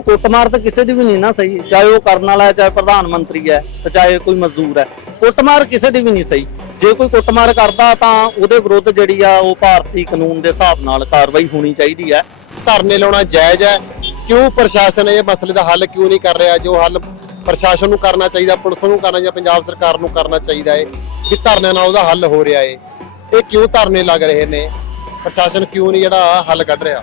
ਕੁੱਟਮਾਰ ਤਾਂ ਕਿਸੇ ਦੀ ਵੀ ਨਹੀਂ ਨਾ ਸਹੀ। ਚਾਹੇ ਉਹ ਕਰਨ ਵਾਲਾ ਹੈ, ਚਾਹੇ ਪ੍ਰਧਾਨ ਮੰਤਰੀ ਹੈ, ਤੇ ਚਾਹੇ ਕੋਈ ਮਜ਼ਦੂਰ ਹੈ। ਕੁੱਟਮਾਰ ਕਿਸੇ ਦੀ ਵੀ ਨਹੀਂ ਸਹੀ। ਜੇ ਕੋਈ ਕੁੱਟਮਾਰ ਕਰਦਾ ਤਾਂ ਉਹਦੇ ਵਿਰੁੱਧ ਜਿਹੜੀ ਆ, ਉਹ ਭਾਰਤੀ ਕਾਨੂੰਨ ਦੇ ਹਿਸਾਬ ਨਾਲ ਕਾਰਵਾਈ ਹੋਣੀ ਚਾਹੀਦੀ ਹੈ। ਧਰਨੇ ਲਾਉਣਾ ਜਾਇਜ਼ ਹੈ। ਕਿਉਂ ਪ੍ਰਸ਼ਾਸਨ ਇਹ ਮਸਲੇ ਦਾ ਹੱਲ ਕਿਉਂ ਨਹੀਂ ਕਰ ਰਿਹਾ? ਜੋ ਹੱਲ ਪ੍ਰਸ਼ਾਸਨ ਨੂੰ ਕਰਨਾ ਚਾਹੀਦਾ, ਪੁਲਿਸ ਨੂੰ ਕਰਨਾ ਜਾਂ ਪੰਜਾਬ ਸਰਕਾਰ ਨੂੰ ਕਰਨਾ ਚਾਹੀਦਾ ਹੈ, ਵੀ ਧਰਨੇ ਨਾਲ ਉਹਦਾ ਹੱਲ ਹੋ ਰਿਹਾ ਹੈ। ਇਹ ਕਿਉਂ ਧਰਨੇ ਲੱਗ ਰਹੇ ਨੇ? ਪ੍ਰਸ਼ਾਸਨ ਕਿਉਂ ਨਹੀਂ ਜਿਹੜਾ ਹੱਲ ਕੱਢ ਰਿਹਾ?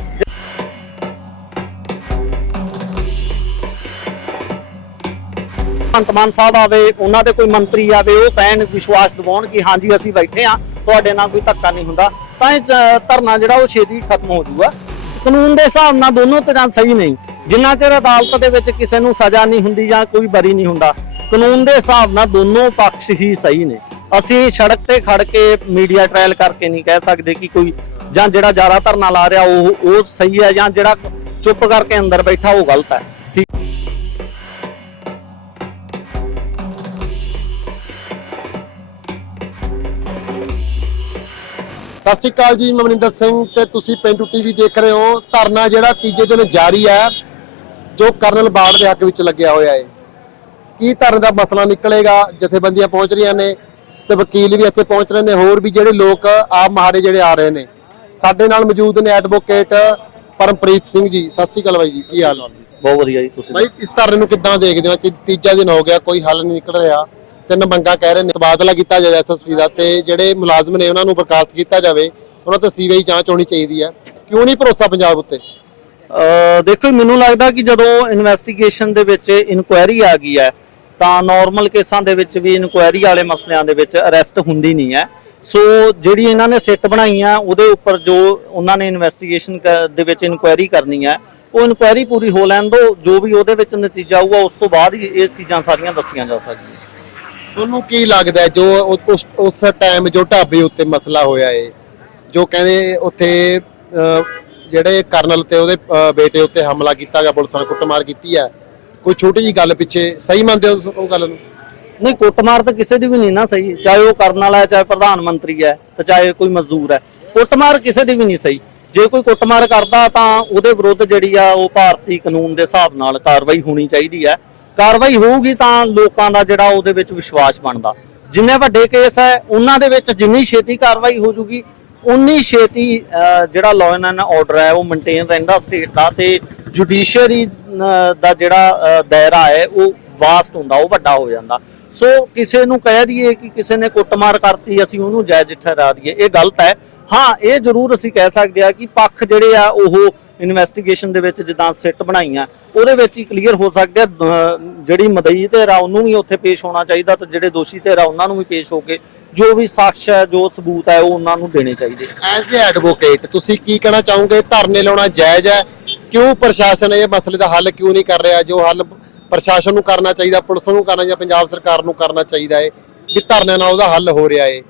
ਭਗਵੰਤ ਮਾਨ ਸਾਹਿਬ ਆਵੇ, ਉਹਨਾਂ ਦੇ ਕੋਈ ਮੰਤਰੀ ਆਵੇ, ਉਹ ਕਹਿਣ ਵਿਸ਼ਵਾਸ ਦਿਵਾਉਣ ਕਿ ਹਾਂਜੀ, ਅਸੀਂ ਬੈਠੇ ਆ ਤੁਹਾਡੇ ਨਾਲ ਕੋਈ ਧੱਕਾ ਨਹੀਂ ਹੁੰਦਾ, ਤਾਂ ਇਹ ਧਰਨਾ ਜਿਹੜਾ ਉਹ ਛੇਤੀ ਖਤਮ ਹੋ ਜਾਊਗਾ। ਕਾਨੂੰਨ ਦੇ ਹਿਸਾਬ ਨਾਲ ਦੋਨੋਂ ਤਰ੍ਹਾਂ ਸਹੀ ਨਹੀਂ। ਜਿੰਨਾ ਚਿਰ ਅਦਾਲਤ ਦੇ ਵਿੱਚ ਕਿਸੇ ਨੂੰ ਸਜ਼ਾ ਨਹੀਂ ਹੁੰਦੀ ਜਾਂ ਕੋਈ ਬਰੀ ਨਹੀਂ ਹੁੰਦਾ, ਕਾਨੂੰਨ ਦੇ ਹਿਸਾਬ ਨਾਲ ਦੋਨੋਂ ਪੱਖ ਹੀ ਸਹੀ ਨੇ। ਅਸੀਂ ਸੜਕ ਤੇ ਖੜ ਕੇ ਮੀਡੀਆ ਟ੍ਰਾਇਲ ਕਰਕੇ ਨਹੀਂ ਕਹਿ ਸਕਦੇ ਕਿ ਕੋਈ, ਜਾਂ ਜਿਹੜਾ ਜ਼ਿਆਦਾ ਧਰਨਾ ਲਾ ਰਿਹਾ ਉਹ ਉਹ ਸਹੀ ਹੈ ਜਾਂ ਜਿਹੜਾ ਚੁੱਪ ਕਰਕੇ ਅੰਦਰ ਬੈਠਾ ਉਹ ਗਲਤ ਹੈ। ਸਤਿ ਸ਼੍ਰੀ ਅਕਾਲ ਜੀ ਮੈਂ ਮਨਿੰਦਰ ਸਿੰਘ ਤੇ ਤੁਸੀਂ ਪੈਂਟੂ ਟੀਵੀ ਦੇਖ ਰਹੇ ਹੋ। ਧਰਨਾ ਜਿਹੜਾ ਤੀਜੇ ਦਿਨ ਜਾਰੀ ਹੈ ਜੋ ਕਰਨਲ ਬਾੜ ਦੇ ਹੱਕ ਵਿੱਚ ਲੱਗਿਆ ਹੋਇਆ ਹੈ। ਕੀ ਧਰਨੇ ਦਾ ਮਸਲਾ ਨਿਕਲੇਗਾ? ਜਥੇਬੰਦੀਆਂ ਪਹੁੰਚ ਰਹੀਆਂ ਨੇ ਤੇ ਵਕੀਲ ਵੀ ਇੱਥੇ ਪਹੁੰਚ ਰਹੇ ਨੇ। ਹੋਰ ਵੀ ਜਿਹੜੇ ਲੋਕ ਆਪ ਮਹਾਰੇ ਜਿਹੜੇ ਆ ਰਹੇ ਨੇ। ਸਾਡੇ ਨਾਲ ਮੌਜੂਦ ਨੇ ਐਡਵੋਕੇਟ ਪਰਮਪ੍ਰੀਤ ਸਿੰਘ ਜੀ। ਸਤਿ ਸ਼੍ਰੀ ਅਕਾਲ ਬਾਈ ਜੀ ਕੀ ਹਾਲ? ਬਹੁਤ ਵਧੀਆ ਜੀ ਤੁਸੀਂ ਬਾਈ ਇਸ ਧਰਨੇ ਨੂੰ ਕਿੱਦਾਂ ਦੇਖਦੇ ਹੋ? ਤੀਜਾ ਦਿਨ ਹੋ ਗਿਆ ਕੋਈ ਹੱਲ ਨਹੀਂ ਨਿਕਲ ਰਿਹਾ। ਤਿੰਨ ਮੰਗਾਂ ਕਹਿ ਰਹੇ ਨੇ। ਤਬਾਦਲਾ ਕੀਤਾ ਜਾਵੇ ਐਸਐਸਪੀ ਦਾ ਤੇ ਜਿਹੜੇ ਮੁਲਾਜ਼ਮ ਨੇ ਉਹਨਾਂ ਨੂੰ ਬਰਖਾਸਤ ਕੀਤਾ ਜਾਵੇ, ਉਹਨਾਂ ਤੇ ਸੀਬੀਆਈ ਜਾਂਚ ਹੋਣੀ ਚਾਹੀਦੀ ਹੈ। ਕਿਉਂ ਨਹੀਂ ਭਰੋਸਾ ਪੰਜਾਬ ਉੱਤੇ? ਦੇਖੋ ਮੈਨੂੰ ਲੱਗਦਾ ਕਿ ਜਦੋਂ ਇਨਵੈਸਟੀਗੇਸ਼ਨ ਦੇ ਵਿੱਚ ਇਨਕੁਆਇਰੀ ਆ ਗਈ ਹੈ, ਤਾਂ ਨਾਰਮਲ ਕੇਸਾਂ ਦੇ ਵਿੱਚ ਵੀ ਇਨਕੁਆਇਰੀ ਵਾਲੇ ਮਸਲਿਆਂ ਦੇ ਵਿੱਚ ਅਰੈਸਟ ਹੁੰਦੀ ਨਹੀਂ ਹੈ। ਸੋ ਜਿਹੜੀ ਇਹਨਾਂ ਨੇ ਸਿੱਟ ਬਣਾਈ ਆ ਉਹਦੇ ਉੱਪਰ ਜੋ ਉਹਨਾਂ ਨੇ ਇਨਵੈਸਟੀਗੇਸ਼ਨ ਦੇ ਵਿੱਚ ਇਨਕੁਆਇਰੀ ਕਰਨੀ ਹੈ, ਉਹ ਇਨਕੁਆਇਰੀ ਪੂਰੀ ਹੋ ਲੈਣ ਦੋ, ਜੋ ਵੀ ਉਹਦੇ ਵਿੱਚ ਨਤੀਜਾ ਆਊਗਾ, ਉਸ ਤੋਂ ਬਾਅਦ ਹੀ ਇਹ ਚੀਜ਼ਾਂ ਸਾਰੀਆਂ ਦੱਸੀਆਂ ਜਾ ਸਕਦੀਆਂ। ਤੁਹਾਨੂੰ ਕੀ ਲੱਗਦਾ ਹੈ ਜੋ ਉਹ- ਉਸ ਉਸ ਟਾਈਮ ਜੋ ਢਾਬੇ ਉੱਤੇ ਮਸਲਾ ਹੋਇਆ ਏ ਜੋ ਕਹਿੰਦੇ ਉੱਥੇ ਅਹ, ਜਿਹੜੇ ਕਰਨਲ ਤੇ ਉਹਦੇ ਅਹ, ਬੇਟੇ ਉੱਤੇ ਹਮਲਾ ਕੀਤਾ ਗਿਆ ਪੁਲਿਸ ਨੇ ਕੁੱਟਮਾਰ ਕੀਤੀ ਹੈ ਕੋਈ ਛੋਟੀ ਜੀ ਗੱਲ ਪਿੱਛੇ ਸਹੀ ਮੰਨਦੇ ਹੋ ਉਸ- ਉਹ ਗੱਲ ਨੂੰ? ਨਹੀਂ ਕੁੱਟਮਾਰ ਤਾਂ ਕਿਸੇ ਦੀ ਵੀ ਨਹੀਂ ਨਾ ਸਹੀ ਚਾਹੇ ਉਹ ਕਰਨ ਵਾਲਾ ਹੈ ਚਾਹੇ ਪ੍ਰਧਾਨ ਮੰਤਰੀ ਹੈ ਤੇ ਚਾਹੇ ਕੋਈ ਮਜ਼ਦੂਰ ਹੈ ਕੁੱਟਮਾਰ ਕਿਸੇ ਦੀ ਵੀ ਨਹੀਂ ਸਹੀ। ਜੇ ਕੋਈ ਕੁੱਟਮਾਰ ਕਰਦਾ ਤਾਂ ਉਹਦੇ ਵਿਰੁੱਧ ਜਿਹੜੀ ਆ ਉਹ ਭਾਰਤੀ ਕਾਨੂੰਨ ਦੇ ਹਿਸਾਬ ਨਾਲ ਕਾਰਵਾਈ ਹੋਣੀ ਚਾਹੀਦੀ ਹੈ। ਕਾਰਵਾਈ ਹੋਊਗੀ ਤਾਂ ਲੋਕਾਂ ਦਾ ਜਿਹੜਾ ਉਹਦੇ ਵਿੱਚ ਵਿਸ਼ਵਾਸ ਬਣਦਾ। ਜਿੰਨੇ ਵੱਡੇ ਕੇਸ ਹੈ, ਉਹਨਾਂ ਦੇ ਵਿੱਚ ਜਿੰਨੀ ਛੇਤੀ ਕਾਰਵਾਈ ਹੋ ਜੂਗੀ, ਉਨੀ ਛੇਤੀ ਜਿਹੜਾ ਲਾਅ ਐਂਡ ਆਰਡਰ ਹੈ, ਉਹ ਮੇਨਟੇਨ ਰਹਿੰਦਾ ਸਟੇਟ ਦਾ ਤੇ ਜੁਡੀਸ਼ੀਅਰੀ ਦਾ ਜਿਹੜਾ ਦਾਇਰਾ ਹੈ, ਉਹ ਵਾਸਟ ਹੁੰਦਾ, ਉਹ ਵੱਡਾ ਹੋ ਜਾਂਦਾ। ਸੋ ਕਿਸੇ ਨੂੰ ਕਹਿ ਦਈਏ ਕਿ ਕਿਸੇ ਨੇ ਕੁੱਟਮਾਰ ਕਰਤੀ, ਅਸੀਂ ਉਹਨੂੰ ਜਾਇਜ਼ ਠਹਿਰਾ ਦਈਏ। ਇਹ ਗਲਤ ਹੈ। ਹਾਂ, ਇਹ ਜ਼ਰੂਰ ਅਸੀਂ ਕਹਿ ਸਕਦੇ ਆ ਕਿ ਪੱਖ ਜਿਹੜੇ ਆ, ਉਹ ਇਨਵੈਸਟੀਗੇਸ਼ਨ ਦੇ ਵਿੱਚ ਜਿੱਦਾਂ ਸਿੱਟ ਬਣਾਈਆਂ, ਉਹਦੇ ਵਿੱਚ ਹੀ ਕਲੀਅਰ ਹੋ ਸਕਦੇ ਆ ਜਿਹੜੀ ਮਦਈ ਧਿਰ ਆ ਉਹਨੂੰ ਵੀ ਉੱਥੇ ਪੇਸ਼ ਹੋਣਾ ਚਾਹੀਦਾ ਤੇ ਜਿਹੜੇ ਦੋਸ਼ੀ ਧਿਰ ਆ ਉਹਨਾਂ ਨੂੰ ਵੀ ਪੇਸ਼ ਹੋ ਕੇ ਜੋ ਵੀ ਸਾਕਸ਼ ਹੈ, ਜੋ ਸਬੂਤ ਹੈ, ਉਹ ਉਹਨਾਂ ਨੂੰ ਦੇਣੇ ਚਾਹੀਦੇ ਐਜ਼ ਅ ਐਡਵੋਕੇਟ ਤੁਸੀਂ ਕੀ ਕਹਿਣਾ ਚਾਹੋਗੇ? ਧਰਨੇ ਲਾਉਣਾ ਜਾਇਜ਼ ਹੈ? ਕਿਉਂ ਪ੍ਰਸ਼ਾਸਨ ਇਹ ਮਸਲੇ ਦਾ ਹੱਲ ਕਿਉਂ ਨਹੀਂ ਕਰ ਰਿਹਾ? ਜੋ ਹੱਲ ਪ੍ਰਸ਼ਾਸਨ ਨੂੰ ਕਰਨਾ ਚਾਹੀਦਾ, ਪੁਲਿਸ ਨੂੰ ਕਰਨਾ ਜਾਂ ਪੰਜਾਬ ਸਰਕਾਰ ਨੂੰ ਕਰਨਾ ਚਾਹੀਦਾ ਹੈ ਵੀ ਧਰਨੇ ਨਾਲ ਉਹਦਾ ਹੱਲ ਹੋ ਰਿਹਾ ਏ।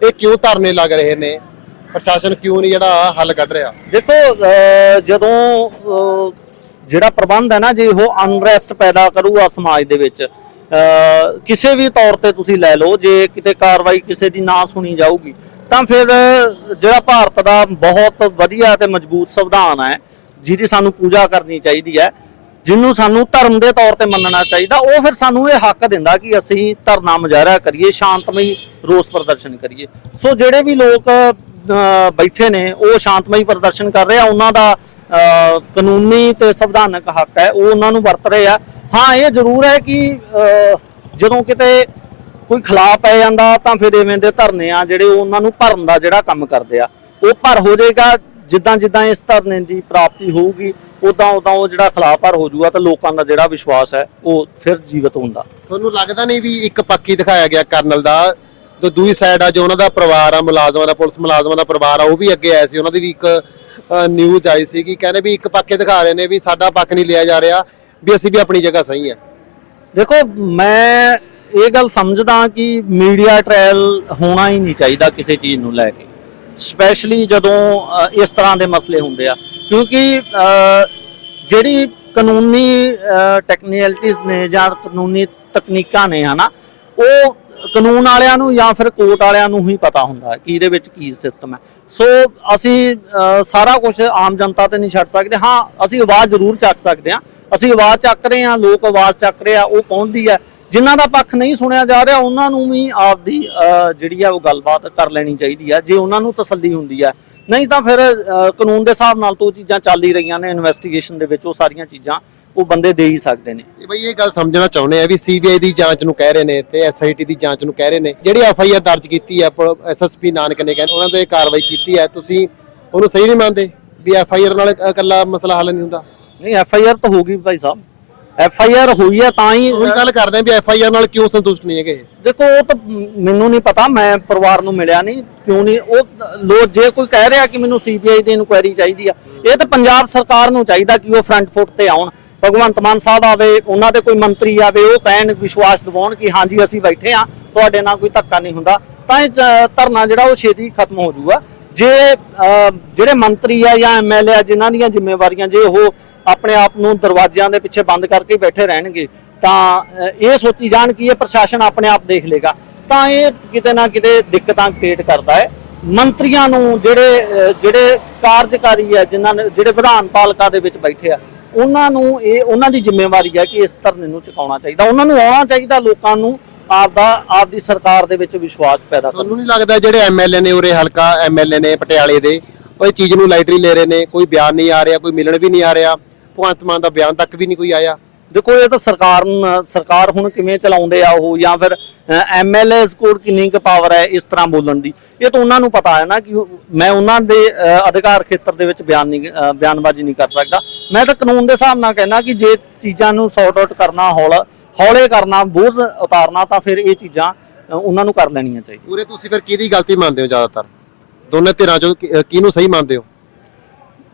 ਇਹ ਕਿਉਂ ਧਰਨੇ ਲੱਗ ਰਹੇ ਨੇ? ਪ੍ਰਸ਼ਾਸਨ ਕਿਉਂ ਨਹੀਂ ਜਿਹੜਾ ਹੱਲ ਕੱਢ ਰਿਹਾ? ਦੇਖੋ ਜਦੋਂ ਜਿਹੜਾ ਪ੍ਰਬੰਧ ਹੈ ਨਾ ਜੇ, ਉਹ ਅਨਰੈਸਟ ਪੈਦਾ ਕਰੂਗਾ ਸਮਾਜ ਦੇ ਵਿੱਚ ਕਿਸੇ ਵੀ ਤੌਰ ਤੇ ਤੁਸੀਂ ਲੈ ਲਓ, ਜੇ ਕਿਤੇ ਕਾਰਵਾਈ ਕਿਸੇ ਦੀ ਨਾ ਸੁਣੀ ਜਾਊਗੀ, ਤਾਂ ਫਿਰ ਜਿਹੜਾ ਭਾਰਤ ਦਾ ਬਹੁਤ ਵਧੀਆ ਤੇ ਮਜ਼ਬੂਤ ਸੰਵਿਧਾਨ ਹੈ, ਜਿਹਦੀ ਸਾਨੂੰ ਪੂਜਾ ਕਰਨੀ ਚਾਹੀਦੀ ਹੈ ਜਿਹਨੂੰ ਸਾਨੂੰ ਧਰਮ ਦੇ ਤੌਰ ਤੇ ਮੰਨਣਾ ਚਾਹੀਦਾ ਉਹ ਫਿਰ ਸਾਨੂੰ ਇਹ ਹੱਕ ਦਿੰਦਾ ਕਿ ਅਸੀਂ ਧਰਨਾ ਮੁਜ਼ਾਹਰਾ ਕਰੀਏ ਸ਼ਾਂਤਮਈ ਰੋਸ ਪ੍ਰਦਰਸ਼ਨ ਕਰੀਏ। ਸੋ ਜਿਹੜੇ ਵੀ ਲੋਕ ਬੈਠੇ ਨੇ ਉਹ ਸ਼ਾਂਤਮਈ ਪ੍ਰਦਰਸ਼ਨ ਕਰ ਰਹੇ ਆ ਉਹਨਾਂ ਦਾ ਅਹ, ਕਾਨੂੰਨੀ ਤੇ ਸੰਵਿਧਾਨਕ ਹੱਕ ਹੈ ਉਹ ਉਹਨਾਂ ਨੂੰ ਵਰਤ ਰਹੇ ਆ। ਹਾਂ ਇਹ ਜ਼ਰੂਰ ਹੈ ਕਿ ਅਹ, ਜਦੋਂ ਕਿਤੇ ਕੋਈ ਖਿਲਾਫ ਪੈ ਜਾਂਦਾ ਤਾਂ ਫਿਰ ਐਵੇਂ ਦੇ ਧਰਨੇ ਆ ਜਿਹੜੇ ਉਹਨਾਂ ਨੂੰ ਭਰਨ ਦਾ ਜਿਹੜਾ ਕੰਮ ਕਰਦੇ ਆ। ਉਹ ਭਰ ਹੋ ਜਾਏਗਾ ਜਿੱਦਾਂ ਜਿੱਦਾਂ ਇਸ ਧਰਨੇ ਦੀ ਪ੍ਰਾਪਤੀ ਹੋਊਗੀ ਉਦਾਂ ਉਦਾਂ ਉਹ ਜਿਹੜਾ ਖਿਲਾਫ ਭਰ ਹੋ ਜਾਊਗਾ ਤਾਂ ਲੋਕਾਂ ਦਾ ਜਿਹੜਾ ਵਿਸ਼ਵਾਸ ਹੈ ਉਹ ਫਿਰ ਜੀਵਤ ਹੁੰਦਾ ਤੁਹਾਨੂੰ ਲੱਗਦਾ ਨਹੀਂ ਵੀ ਇੱਕ ਪੱਕੀ ਦਿਖਾਇਆ ਗਿਆ ਕਰਨਲ ਦਾ? ਜੋ ਦੂਜੀ ਸਾਈਡ ਆ ਜੋ ਉਹਨਾਂ ਦਾ ਪਰਿਵਾਰ ਆ ਮੁਲਾਜ਼ਮਾਂ ਦਾ ਪੁਲਿਸ ਮੁਲਾਜ਼ਮਾਂ ਦਾ ਪਰਿਵਾਰ ਆ ਉਹ ਵੀ ਅੱਗੇ ਆਇਆ ਸੀ। ਉਹਨਾਂ ਦੀ ਵੀ ਇੱਕ ਨਿਊਜ਼ ਆਈ ਸੀ ਕਿ ਕਹਿੰਦੇ ਵੀ ਇੱਕ ਪੱਕੇ ਦਿਖਾ ਰਹੇ ਨੇ ਵੀ ਸਾਡਾ ਪੱਕ ਨਹੀਂ ਲਿਆ ਜਾ ਰਿਹਾ ਵੀ ਅਸੀਂ ਵੀ ਆਪਣੀ ਜਗ੍ਹਾ ਸਹੀ ਆ। ਦੇਖੋ ਮੈਂ ਇਹ ਗੱਲ ਸਮਝਦਾ ਕਿ ਮੀਡੀਆ ਟ੍ਰਾਇਲ ਹੋਣਾ ਹੀ ਨਹੀਂ ਚਾਹੀਦਾ ਕਿਸੇ ਚੀਜ਼ ਨੂੰ ਲੈ ਕੇ। ਸਪੈਸ਼ਲੀ ਜਦੋਂ ਇਸ ਤਰ੍ਹਾਂ ਦੇ ਮਸਲੇ ਹੁੰਦੇ ਆ। ਕਿਉਂਕਿ ਜਿਹੜੀ ਕਾਨੂੰਨੀ ਟੈਕਨੀਕਲਿਟੀਜ਼ ਨੇ ਜਾਂ ਕਾਨੂੰਨੀ ਤਕਨੀਕਾਂ ਨੇ, ਹਨਾ, ਉਹ ਕਾਨੂੰਨ ਵਾਲਿਆਂ ਨੂੰ ਜਾਂ ਫਿਰ ਕੋਰਟ ਵਾਲਿਆਂ ਨੂੰ ਹੀ ਪਤਾ ਹੁੰਦਾ ਕਿ ਇਹਦੇ ਵਿੱਚ ਕੀ ਸਿਸਟਮ ਹੈ। ਸੋ ਅਸੀਂ ਸਾਰਾ ਕੁਝ ਆਮ ਜਨਤਾ ਤੇ ਨਹੀਂ ਛੱਡ ਸਕਦੇ। ਹਾਂ, ਅਸੀਂ ਆਵਾਜ਼ ਜ਼ਰੂਰ ਚੱਕ ਸਕਦੇ ਹਾਂ। ਅਸੀਂ ਆਵਾਜ਼ ਚੱਕ ਰਹੇ ਹਾਂ, ਲੋਕ ਆਵਾਜ਼ ਚੱਕ ਰਹੇ ਆ, ਉਹ ਪਹੁੰਚਦੀ ਹੈ? ਜਿਨ੍ਹਾਂ ਦਾ ਪੱਖ ਨਹੀਂ ਸੁਣਿਆ ਜਾ ਰਿਹਾ ਉਹਨਾਂ ਨੂੰ ਵੀ ਆਪਦੀ ਜਿਹੜੀ ਆ ਉਹ ਗੱਲਬਾਤ ਕਰ ਲੈਣੀ ਚਾਹੀਦੀ ਹੈ ਜੇ ਉਹਨਾਂ ਨੂੰ ਤਸੱਲੀ ਹੁੰਦੀ ਹੈ ਨਹੀਂ ਤਾਂ ਫਿਰ ਕਾਨੂੰਨ ਦੇ ਹਿਸਾਬ ਨਾਲ ਤੋਂ ਚੀਜ਼ਾਂ ਚੱਲ ਹੀ ਰਹੀਆਂ ਨੇ ਇਨਵੈਸਟੀਗੇਸ਼ਨ ਦੇ ਵਿੱਚ ਉਹ ਸਾਰੀਆਂ ਚੀਜ਼ਾਂ ਉਹ ਬੰਦੇ ਦੇ ਹੀ ਸਕਦੇ ਨੇ। ਬਈ ਇਹ ਗੱਲ ਸਮਝਣਾ ਚਾਹੁੰਦੇ ਆ ਵੀ ਸੀਬੀਆਈ ਦੀ ਜਾਂਚ ਨੂੰ ਕਹਿ ਰਹੇ ਨੇ ਤੇ ਐਸਆਈਟੀ ਦੀ ਜਾਂਚ ਨੂੰ ਕਹਿ ਰਹੇ ਨੇ। ਜਿਹੜੀ ਐਫਆਈਆਰ ਦਰਜ ਕੀਤੀ ਹੈ ਐਸਐਸਪੀ ਨਾਨਕ ਨੇ ਕਹਿੰਦੇ ਉਹਨਾਂ ਤੇ ਕਾਰਵਾਈ ਕੀਤੀ ਹੈ ਤੁਸੀਂ ਉਹਨੂੰ ਸਹੀ ਨਹੀਂ ਮੰਨਦੇ? ਵੀ ਐਫਆਈਆਰ ਨਾਲ ਇਕੱਲਾ ਮਸਲਾ ਹੱਲ ਨਹੀਂ ਹੁੰਦਾ? ਨਹੀਂ ਐਫ ਆਈ ਆਰ ਤਾਂ ਹੋਗੀ Bhai Sahib. F I R ਹੋਈ ਹੈ ਤਾਂ ਹੀ ਉਹੀ ਗੱਲ ਕਰਦੇ ਆ ਵੀ ਐਫਆਈਆਰ ਨਾਲ ਕਿਉਂ ਸੰਤੁਸ਼ਟ ਨਹੀਂ ਹੈਗੇ ਦੇਖੋ ਉਹ ਤਾਂ ਮੈਨੂੰ ਨਹੀਂ ਪਤਾ ਮੈਂ ਪਰਿਵਾਰ ਨੂੰ ਮਿਲਿਆ ਨਹੀਂ ਕਿਉਂ ਨਹੀਂ? ਉਹ ਲੋ ਜੇ ਕੋਈ ਕਹਿ ਰਿਹਾ ਕਿ ਮੈਨੂੰ ਸੀਬੀਆਈ ਦੀ ਇਨਕੁਆਇਰੀ ਚਾਹੀਦੀ ਆ ਇਹ ਤਾਂ ਪੰਜਾਬ ਸਰਕਾਰ ਨੂੰ ਚਾਹੀਦਾ ਕਿ ਉਹ ਫਰੰਟ ਫੁੱਟ ਤੇ ਆਉਣ। ਭਗਵੰਤ ਮਾਨ ਸਾਹਿਬ ਆਵੇ ਉਹਨਾਂ ਦੇ ਕੋਈ ਮੰਤਰੀ ਆਵੇ ਉਹ ਕਹਿਣ ਵਿਸ਼ਵਾਸ ਦਿਵਾਉਣ ਕਿ ਹਾਂਜੀ ਅਸੀਂ ਬੈਠੇ ਆ ਤੁਹਾਡੇ ਨਾਲ ਕੋਈ ਧੱਕਾ ਨਹੀਂ ਹੁੰਦਾ। ਤਾਂ ਇਹ ਧਰਨਾ ਜਿਹੜਾ ਉਹ ਛੇਤੀ ਖਤਮ ਹੋ ਜਾਊਗਾ। ਜੇ ਜਿਹੜੇ ਮੰਤਰੀ ਆ ਜਾਂ ਐਮਐਲਏ ਆ, ਜਿਨ੍ਹਾਂ ਦੀਆਂ ਜ਼ਿੰਮੇਵਾਰੀਆਂ ਜੇ ਉਹ ਆਪਣੇ ਆਪ ਨੂੰ ਦਰਵਾਜ਼ਿਆਂ ਦੇ ਪਿੱਛੇ ਬੰਦ ਕਰਕੇ ਬੈਠੇ ਰਹਿਣਗੇ, ਤਾਂ ਇਹ ਸੋਚੀ ਜਾਣ ਕਿ ਇਹ ਪ੍ਰਸ਼ਾਸਨ ਆਪਣੇ ਆਪ ਦੇਖ ਲੇਗਾ। ਤਾਂ ਇਹ ਕਿਤੇ ਨਾ ਕਿਤੇ ਦਿੱਕਤਾਂ ਕ੍ਰੀਏਟ ਕਰਦਾ ਹੈ। ਮੰਤਰੀਆਂ ਨੂੰ ਜਿਹੜੇ ਜਿਹੜੇ ਕਾਰਜਕਾਰੀ ਹੈ ਜਿਨ੍ਹਾਂ ਨੇ, ਜਿਹੜੇ ਵਿਧਾਨ ਪਾਲਿਕਾ ਦੇ ਵਿੱਚ ਬੈਠੇ ਆ, ਉਹਨਾਂ ਨੂੰ ਇਹ, ਉਹਨਾਂ ਦੀ ਜ਼ਿੰਮੇਵਾਰੀ ਹੈ ਕਿ ਇਸ ਧਰਨੇ ਨੂੰ ਚੁਕਾਉਣਾ ਚਾਹੀਦਾ। ਉਹਨਾਂ ਨੂੰ ਆਉਣਾ ਚਾਹੀਦਾ ਲੋਕਾਂ ਨੂੰ ਆਪਦਾ ਆਪਦੀ ਸਰਕਾਰ ਦੇ ਵਿੱਚ ਵਿਸ਼ਵਾਸ ਪੈਦਾ ਤੁਹਾਨੂੰ ਨਹੀਂ ਲੱਗਦਾ ਜਿਹੜੇ ਐਮਐਲਏ ਨੇ ਉਰੇ ਹਲਕਾ ਐਮਐਲਏ ਨੇ ਪਟਿਆਲੇ ਦੇ ਉਹ ਇਹ ਚੀਜ਼ ਨੂੰ ਲਾਈਟਲੀ ਲੈ ਰਹੇ ਨੇ ਕੋਈ ਬਿਆਨ ਨਹੀਂ ਆ ਰਿਹਾ ਕੋਈ ਮਿਲਣ ਵੀ ਨਹੀਂ ਆ ਰਿਹਾ ਭਗਵੰਤ ਮਾਨ ਦਾ ਬਿਆਨ ਤੱਕ ਵੀ ਨਹੀਂ ਕੋਈ ਆਇਆ। ਦੇਖੋ ਇਹ ਤਾਂ ਸਰਕਾਰ ਨੂੰ ਸਰਕਾਰ ਹੁਣ ਕਿਵੇਂ ਚਲਾਉਂਦੇ ਆ ਉਹ ਜਾਂ ਫਿਰ ਐਮਐਲਏਸ ਕੋਲ ਕਿੰਨੀ ਕੁ ਪਾਵਰ ਹੈ ਇਸ ਤਰ੍ਹਾਂ ਬੋਲਣ ਦੀ। ਇਹ ਤਾਂ ਉਹਨਾਂ ਨੂੰ ਪਤਾ ਹੈ ਨਾ ਕਿ ਉਹ- ਮੈਂ ਉਹਨਾਂ ਦੇ ਅ, ਅਧਿਕਾਰ ਖੇਤਰ ਦੇ ਵਿੱਚ ਬਿਆਨ ਨਹੀਂ ਅ, ਬਿਆਨਬਾਜ਼ੀ ਨਹੀਂ ਕਰ ਸਕਦਾ। ਮੈਂ ਤਾਂ ਕਾਨੂੰਨ ਦੇ ਹਿਸਾਬ ਨਾਲ ਕਹਿਣਾ ਕਿ ਜੇ ਚੀਜ਼ਾਂ ਨੂੰ ਸੌਟ ਆਊਟ ਕਰਨਾ ਹੌਲਾ ਹੌਲੇ ਕਰਨਾ ਬੋਝ ਉਤਾਰਨਾ ਤਾਂ ਫਿਰ ਇਹ ਚੀਜ਼ਾਂ ਉਹਨਾਂ ਨੂੰ ਕਰ ਲੈਣੀਆਂ ਚਾਹੀਦੀਆਂ। ਪੂਰੇ ਤੁਸੀਂ ਫਿਰ ਕਿਹਦੀ ਗਲਤੀ ਮੰਨਦੇ ਹੋ ਜ਼ਿਆਦਾਤਰ? ਦੋਨੇ ਧਿਰਾਂ ਚੋਂ ਕਿ- ਕਿਹਨੂੰ ਸਹੀ ਮੰਨਦੇ ਹੋ?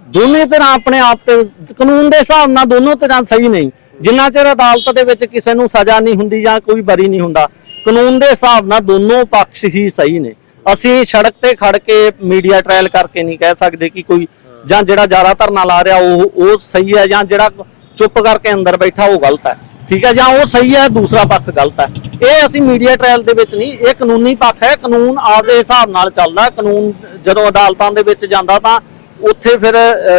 ਦੋਨੇ ਤਰ੍ਹਾਂ ਆਪਣੇ ਆਪ ਤੇ ਕਾਨੂੰਨ ਦੇ ਹਿਸਾਬ ਨਾਲ ਦੋਨੋਂ ਤਰ੍ਹਾਂ ਸਹੀ ਨਹੀਂ। ਜਿੰਨਾ ਚਿਰ ਅਦਾਲਤ ਦੇ ਵਿੱਚ ਕਿਸੇ ਨੂੰ ਸਜ਼ਾ ਨਹੀਂ ਹੁੰਦੀ ਜਾਂ ਕੋਈ ਬਰੀ ਨਹੀਂ ਹੁੰਦਾ ਕਾਨੂੰਨ ਦੇ ਹਿਸਾਬ ਨਾਲ ਦੋਨੋਂ ਪੱਖ ਹੀ ਸਹੀ ਨੇ। ਅਸੀਂ ਸੜਕ ਤੇ ਖੜ ਕੇ ਮੀਡੀਆ ਟ੍ਰਾਇਲ ਕਰਕੇ ਨਹੀਂ ਕਹਿ ਸਕਦੇ ਕਿ ਕੋਈ ਜਾਂ ਜਿਹੜਾ ਜ਼ਿਆਦਾ ਧਰਨਾ ਲਾ ਰਿਹਾ ਉਹ ਉਹ ਸਹੀ ਹੈ ਜਾਂ ਜਿਹੜਾ ਚੁੱਪ ਕਰਕੇ ਅੰਦਰ ਬੈਠਾ ਉਹ ਗਲਤ ਹੈ। ਠੀਕ ਹੈ, ਜਾਂ ਉਹ ਸਹੀ ਹੈ, ਦੂਸਰਾ ਪੱਖ ਗਲਤ ਹੈ। ਇਹ ਅਸੀਂ ਮੀਡੀਆ ਟ੍ਰਾਇਲ ਦੇ ਵਿੱਚ ਨਹੀਂ, ਇਹ ਕਾਨੂੰਨੀ ਪੱਖ ਹੈ, ਕਾਨੂੰਨ ਆਪਦੇ ਹਿਸਾਬ ਨਾਲ ਚੱਲਦਾ ਕਾਨੂੰਨ ਜਦੋਂ ਅਦਾਲਤਾਂ ਦੇ ਵਿੱਚ ਜਾਂਦਾ ਤਾਂ ਉੱਥੇ ਫਿਰ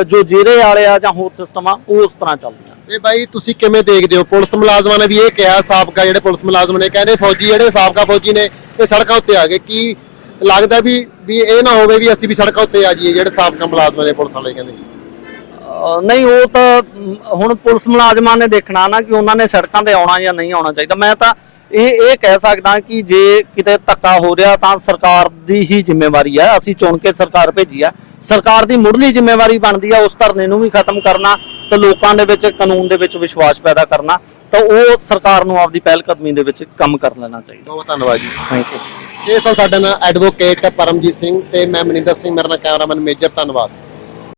ਜੋ ਜੇਰੇ ਵਾਲੇ ਆ ਜਾਂ ਹੋਰ ਸਿਸਟਮ ਆ, ਉਹ ਉਸ ਤਰ੍ਹਾਂ ਚੱਲਦੀਆਂ। ਇਹ ਬਾਈ, ਤੁਸੀਂ ਕਿਵੇਂ ਦੇਖਦੇ ਹੋ? ਪੁਲਿਸ ਮੁਲਾਜ਼ਮਾਂ ਨੇ ਵੀ ਇਹ ਕਿਹਾ, ਸਾਬਕਾ ਜਿਹੜੇ ਪੁਲਿਸ ਮੁਲਾਜ਼ਮ ਨੇ, ਕਹਿੰਦੇ ਫੌਜੀ ਜਿਹੜੇ ਸਾਬਕਾ ਫੌਜੀ ਨੇ, ਇਹ ਸੜਕਾਂ ਉੱਤੇ ਆ ਗਏ। ਕੀ ਲੱਗਦਾ ਵੀ ਵੀ ਇਹ ਨਾ ਹੋਵੇ ਵੀ ਅਸੀਂ ਵੀ ਸੜਕਾਂ ਉੱਤੇ ਆ ਜਾਈਏ, ਜਿਹੜੇ ਸਾਬਕਾ ਮੁਲਾਜ਼ਮਾਂ ਨੇ ਪੁਲਿਸ ਵਾਲੇ, ਕਹਿੰਦੇ? ਨਹੀਂ ਉਹ ਤਾਂ ਹੁਣ ਪੁਲਿਸ ਮੁਲਾਜ਼ਮਾਂ ਨੇ ਦੇਖਣਾ ਨਾ ਕਿ ਉਹਨਾਂ ਨੇ ਸੜਕਾਂ ਤੇ ਆਉਣਾ ਜਾਂ ਨਹੀਂ ਆਉਣਾ ਚਾਹੀਦਾ। ਮੈਂ ਤਾਂ ਇਹ ਇਹ ਕਹਿ ਸਕਦਾ ਕਿ ਜੇ ਕਿਤੇ ਧੱਕਾ ਹੋ ਰਿਹਾ ਤਾਂ ਸਰਕਾਰ ਦੀ ਹੀ ਜ਼ਿੰਮੇਵਾਰੀ ਹੈ ਅਸੀਂ ਚੁਣ ਕੇ ਸਰਕਾਰ ਭੇਜੀ ਆ। ਸਰਕਾਰ ਦੀ ਮੁੱਢਲੀ ਜ਼ਿੰਮੇਵਾਰੀ ਬਣਦੀ ਆ ਉਸ ਧਰਨੇ ਨੂੰ ਵੀ ਖਤਮ ਕਰਨਾ ਤੇ ਲੋਕਾਂ ਦੇ ਵਿੱਚ ਕਾਨੂੰਨ ਦੇ ਵਿੱਚ ਵਿਸ਼ਵਾਸ ਪੈਦਾ ਕਰਨਾ। ਤਾਂ ਉਹ ਸਰਕਾਰ ਨੂੰ ਆਪਦੀ ਪਹਿਲ ਕਦਮੀ ਦੇ ਵਿੱਚ ਕੰਮ ਕਰ ਲੈਣਾ ਚਾਹੀਦਾ। ਬਹੁਤ ਧੰਨਵਾਦ ਜੀ। ਥੈਂਕ ਯੂ ਇਹ ਤਾਂ ਸਾਡੇ ਨਾਲ ਐਡਵੋਕੇਟ ਪਰਮਜੀਤ ਸਿੰਘ ਤੇ ਮੈਂ ਮਨਿੰਦਰ ਸਿੰਘ ਮੇਰਾ ਨਾਮ ਕੈਮਰਾਮੈਨ ਮੇਜਰ ਧੰਨਵਾਦ।